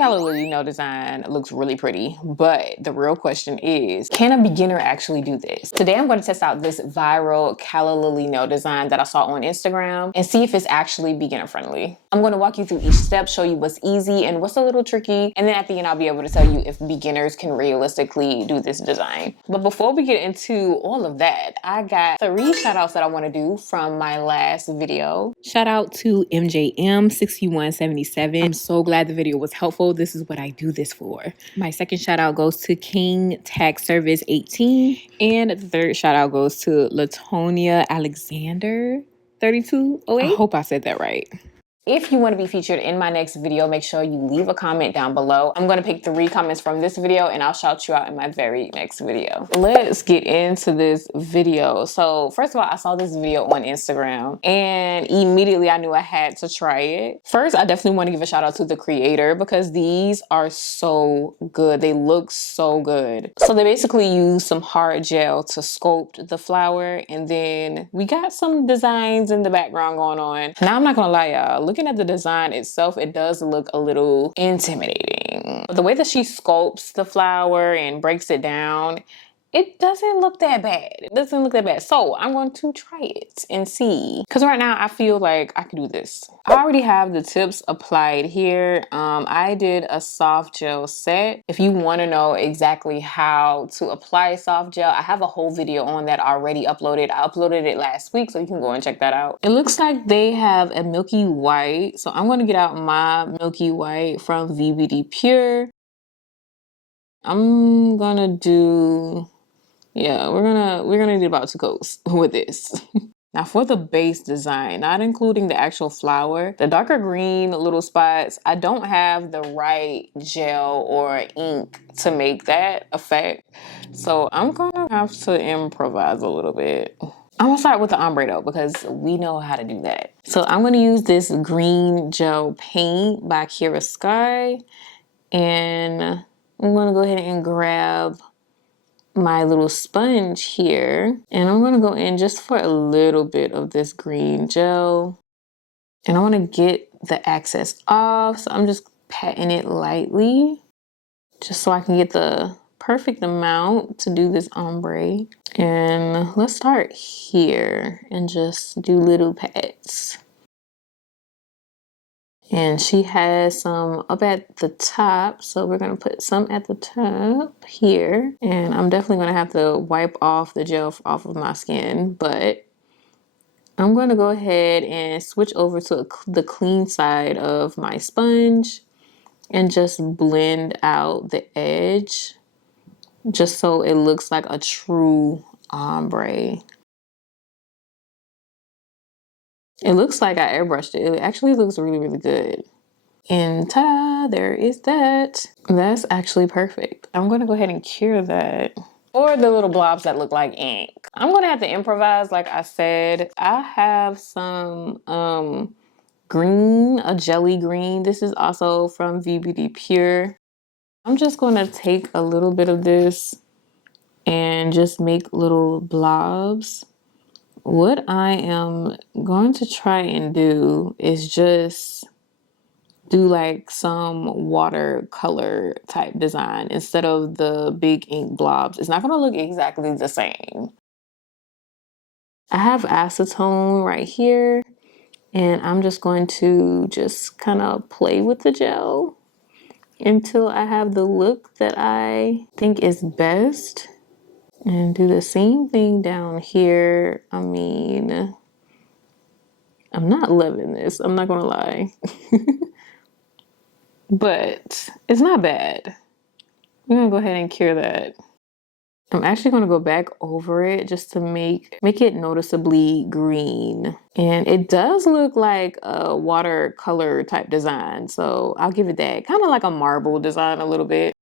Calla Lily nail design looks really pretty, but the real question is, can a beginner actually do this? Today I'm going to test out this viral Calla Lily nail design that I saw on Instagram and see if it's actually beginner friendly. I'm going to walk you through each step, show you what's easy and what's a little tricky, and then at the end I'll be able to tell you if beginners can realistically do this design. But before we get into all of that, I got 3 shout outs that I want to do from my last video. Shout out to MJM6177. I'm so glad the video was helpful. This is what I do this for. My second shout out goes to King Tax Service 18. And the third shout out goes to Latonia Alexander 3208. I hope I said that right. If you want to be featured in my next video, make sure you leave a comment down below. I'm going to pick 3 comments from this video and I'll shout you out in my very next video. Let's get into this video. So first of all, I saw this video on Instagram and immediately I knew I had to try it. First, I definitely want to give a shout out to the creator because these are so good. They look so good. So they basically use some hard gel to sculpt the flower, and then we got some designs in the background going on. Now, I'm not going to lie, y'all. Looking at the design itself, it does look a little intimidating. The way that she sculpts the flower and breaks it down, it doesn't look that bad. It doesn't look that bad. So I'm going to try it and see. Because right now I feel like I can do this. I already have the tips applied here. I did a soft gel set. If you want to know exactly how to apply soft gel, I have a whole video on that already uploaded. I uploaded it last week, so you can go and check that out. It looks like they have a milky white. So I'm going to get out my milky white from VBD Pure. I'm gonna do, yeah, we're gonna do about 2 coats with this. Now for the base design, not including the actual flower, the darker green little spots, I don't have the right gel or ink to make that effect. So I'm gonna have to improvise a little bit. I'm gonna start with the ombre though, because we know how to do that. So I'm gonna use this green gel paint by Kira Sky, and I'm gonna go ahead and grab my little sponge here, and I'm gonna go in just for a little bit of this green gel, and I want to get the excess off, so I'm just patting it lightly just so I can get the perfect amount to do this ombre. And let's start here and just do little pats. And she has some up at the top, so we're gonna put some at the top here. And I'm definitely gonna have to wipe off the gel off of my skin, but I'm gonna go ahead and switch over to the clean side of my sponge and just blend out the edge, just so it looks like a true ombre. It looks like I airbrushed it. It actually looks really, really good. And ta-da, there is that. That's actually perfect. I'm gonna go ahead and cure that. Or the little blobs that look like ink. I'm gonna have to improvise, like I said. I have some green, a jelly green. This is also from VBD Pure. I'm just gonna take a little bit of this and just make little blobs. What I am going to try and do is just do like some watercolor type design instead of the big ink blobs. It's not going to look exactly the same. I have acetone right here, and I'm just going to just kind of play with the gel until I have the look that I think is best. And do the same thing down here. I mean, I'm not loving this, I'm not gonna lie. But it's not bad. I'm gonna go ahead and cure that. I'm actually gonna go back over it just to make it noticeably green. And it does look like a watercolor type design, so I'll give it that. Kind of like a marble design a little bit.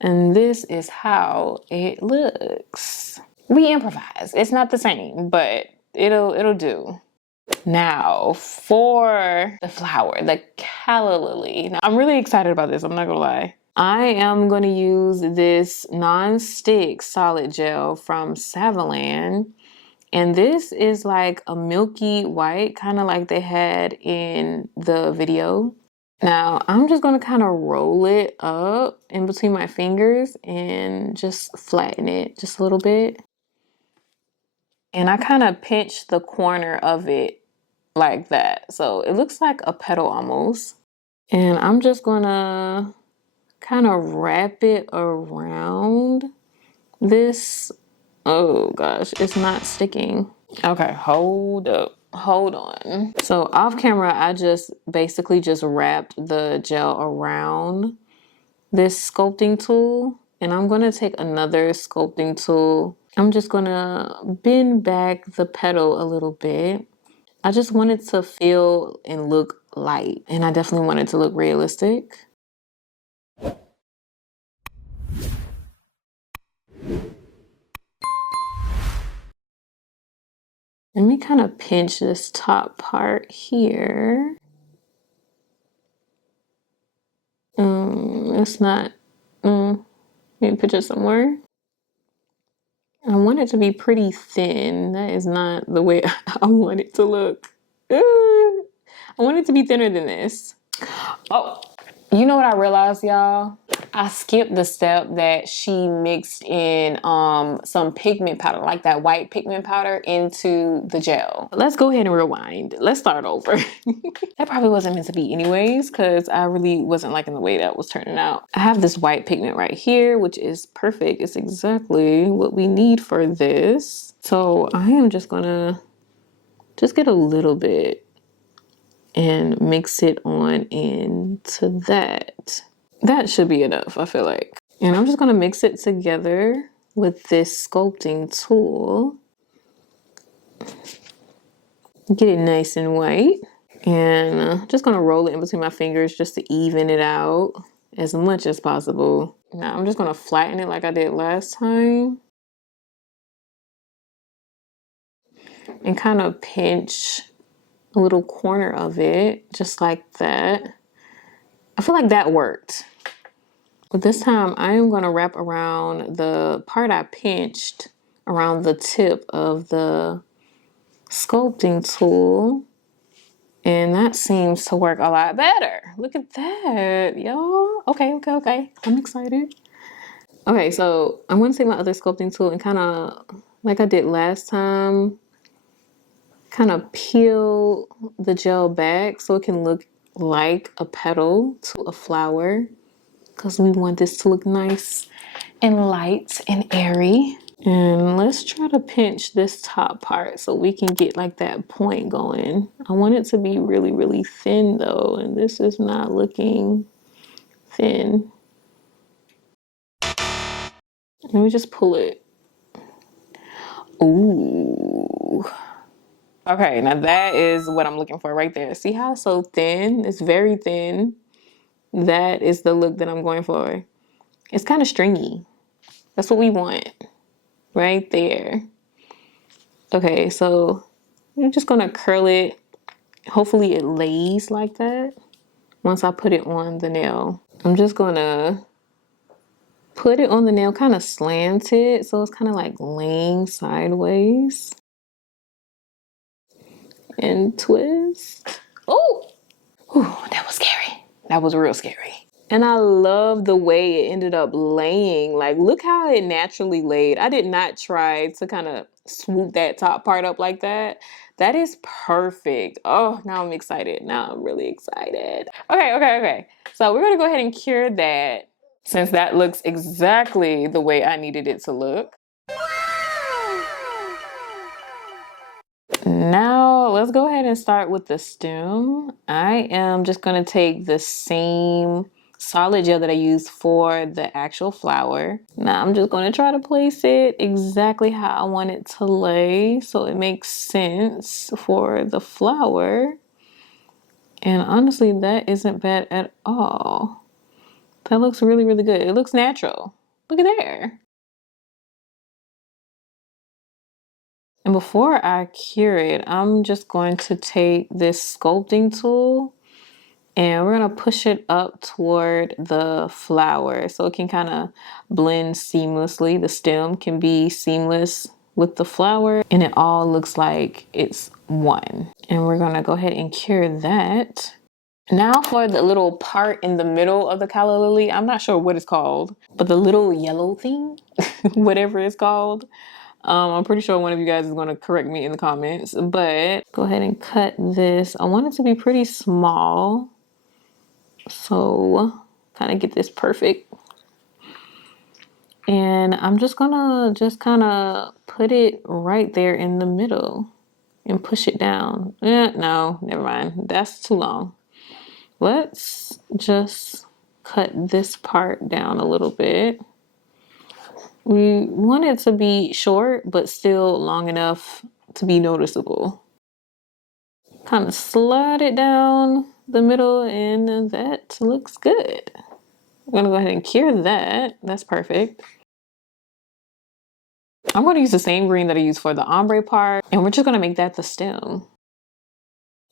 And this is how it looks. We improvise. It's not the same, but it'll do. Now for the flower, the Calla Lily. Now I'm really excited about this, I'm not gonna lie. I am gonna use this non-stick solid gel from Savalan. And this is like a milky white, kind of like they had in the video. Now I'm just gonna kind of roll it up in between my fingers and just flatten it just a little bit. And I kind of pinch the corner of it like that. So it looks like a petal almost. And I'm just gonna kind of wrap it around this. Oh gosh, it's not sticking. Okay, hold up. Hold on. So off camera, I just basically just wrapped the gel around this sculpting tool. And I'm gonna take another sculpting tool. I'm just gonna bend back the petal a little bit. I just wanted to feel and look light. And I definitely wanted to look realistic. Let me kind of pinch this top part here. It's not, maybe put it somewhere. I want it to be pretty thin. That is not the way I want it to look. I want it to be thinner than this. Oh, you know what I realized, y'all? I skipped the step that she mixed in some pigment powder, like that white pigment powder, into the gel. Let's go ahead and rewind. Let's start over. That probably wasn't meant to be anyways, because I really wasn't liking the way that was turning out. I have this white pigment right here, which is perfect. It's exactly what we need for this. So I am just gonna just get a little bit and mix it on into that. That should be enough, I feel like. And I'm just gonna mix it together with this sculpting tool. Get it nice and white. And just gonna roll it in between my fingers just to even it out as much as possible. Now I'm just gonna flatten it like I did last time. And kind of pinch a little corner of it, just like that. I feel like that worked. But this time I am gonna wrap around the part I pinched around the tip of the sculpting tool. And that seems to work a lot better. Look at that, y'all. Okay. I'm excited. Okay, so I'm gonna take my other sculpting tool and kind of, like I did last time, kind of peel the gel back so it can look like a petal to a flower, because we want this to look nice and light and airy. And let's try to pinch this top part so we can get like that point going. I want it to be really, really thin though, and this is not looking thin. Let me just pull it. Ooh. Okay, now that is what I'm looking for right there. See how it's so thin? It's very thin. That is the look that I'm going for. It's kind of stringy. That's what we want. Right there. Okay, so I'm just gonna curl it. Hopefully it lays like that once I put it on the nail. I'm just gonna put it on the nail kind of slanted, so it's kind of like laying sideways. And twist. Oh, that was scary. That was real scary. And I love the way it ended up laying. Like, look how it naturally laid. I did not try to kind of swoop that top part up like that. That is perfect. Oh, now I'm excited. Now I'm really excited. Okay. So we're gonna go ahead and cure that, since that looks exactly the way I needed it to look. Now let's go ahead and start with the stem. I am just gonna take the same solid gel that I used for the actual flower. Now I'm just gonna try to place it exactly how I want it to lay so it makes sense for the flower. And honestly, that isn't bad at all. That looks really, really good. It looks natural. Look at there. And before I cure it, I'm just going to take this sculpting tool and we're gonna push it up toward the flower so it can kind of blend seamlessly. The stem can be seamless with the flower and it all looks like it's one. And we're gonna go ahead and cure that. Now for the little part in the middle of the Calla Lily. I'm not sure what it's called, but the little yellow thing, whatever it's called. I'm pretty sure one of you guys is going to correct me in the comments, but go ahead and cut this. I want it to be pretty small, so kind of get this perfect. And I'm just gonna kind of put it right there in the middle and push it down. No, never mind. That's too long. Let's just cut this part down a little bit. We want it to be short, but still long enough to be noticeable. Kind of slide it down the middle, and that looks good. I'm gonna go ahead and cure that. That's perfect. I'm going to use the same green that I used for the ombre part, and we're just going to make that the stem.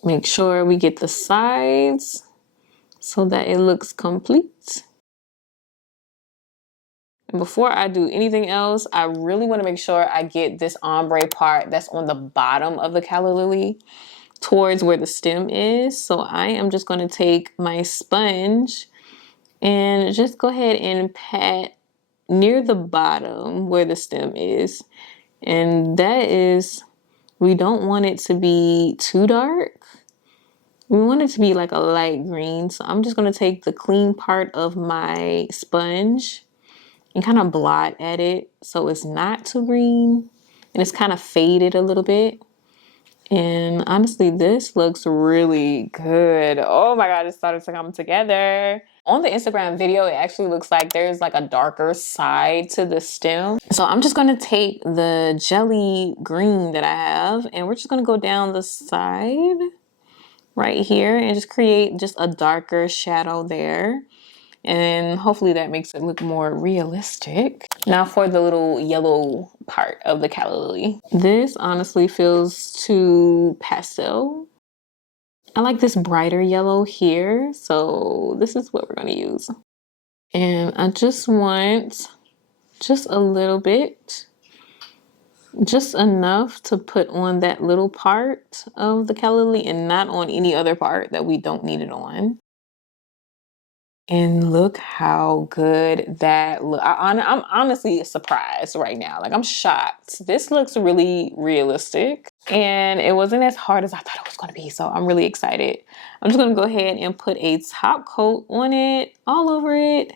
Make sure we get the sides so that it looks complete. And before I do anything else, I really want to make sure I get this ombre part that's on the bottom of the Calla Lily towards where the stem is. So I am just going to take my sponge and just go ahead and pat near the bottom where the stem is. And that is, we don't want it to be too dark. We want it to be like a light green. So I'm just going to take the clean part of my sponge and kind of blot at it so it's not too green and it's kind of faded a little bit. And honestly, this looks really good. Oh my God, it started to come together. On the Instagram video, it actually looks like there's like a darker side to the stem. So I'm just gonna take the jelly green that I have and we're just gonna go down the side right here and just create just a darker shadow there. And hopefully that makes it look more realistic. Now for the little yellow part of the Calla Lily. This honestly feels too pastel. I like this brighter yellow here, so this is what we're gonna use. And I just want just a little bit, just enough to put on that little part of the Calla Lily and not on any other part that we don't need it on. And look how good that look. I'm honestly surprised right now. Like, I'm shocked. This looks really realistic and it wasn't as hard as I thought it was going to be. So I'm really excited. I'm just going to go ahead and put a top coat on it, all over it.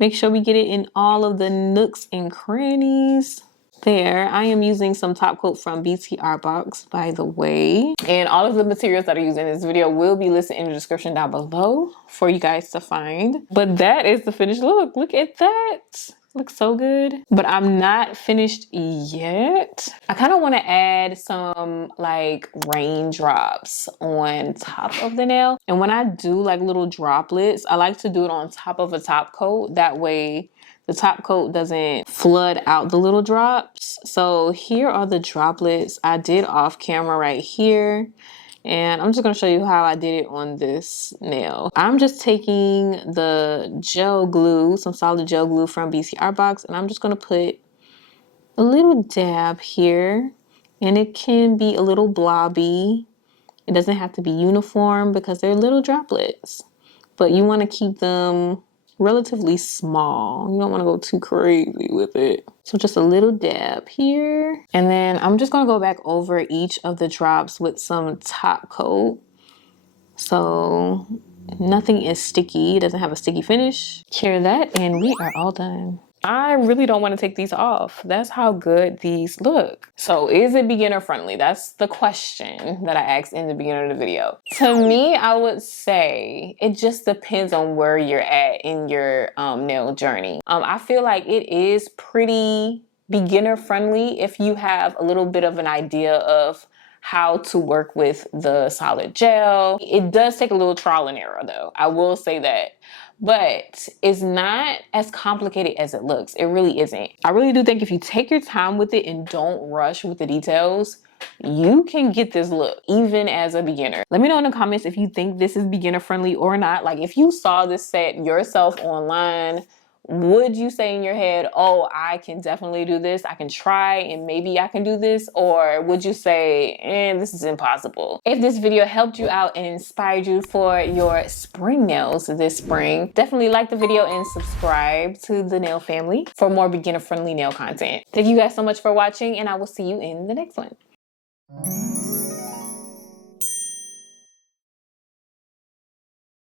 Make sure we get it in all of the nooks and crannies. There, I am using some top coat from BTR Box, by the way. And all of the materials that I use in this video will be listed in the description down below for you guys to find. But that is the finished look. Look at that. Looks so good. But I'm not finished yet. I kind of want to add some like raindrops on top of the nail. And when I do like little droplets, I like to do it on top of a top coat. That way the top coat doesn't flood out the little drops. So here are the droplets I did off camera right here. And I'm just going to show you how I did it on this nail. I'm just taking the gel glue, some solid gel glue from BCR Box, and I'm just going to put a little dab here. And it can be a little blobby. It doesn't have to be uniform because they're little droplets. But you want to keep them relatively small. You don't want to go too crazy with it. So just a little dab here. And then I'm just going to go back over each of the drops with some top coat. So nothing is sticky. It doesn't have a sticky finish. Cure that and we are all done. I really don't want to take these off. That's how good these look. So is it beginner friendly? That's the question that I asked in the beginning of the video. To me, I would say it just depends on where you're at in your nail journey. I feel like it is pretty beginner friendly if you have a little bit of an idea of how to work with the solid gel. It does take a little trial and error though. I will say that. But it's not as complicated as it looks. It really isn't. I really do think if you take your time with it and don't rush with the details, you can get this look even as a beginner. Let me know in the comments if you think this is beginner friendly or not. Like if you saw this set yourself online, Would you say in your head, oh, I can definitely do this, I can try and maybe I can do this? Or would you say, this is impossible? If this video helped you out and inspired you for your spring nails this spring, definitely like the video and subscribe to the nail family for more beginner-friendly nail content. Thank you guys so much for watching, and I will see you in the next one.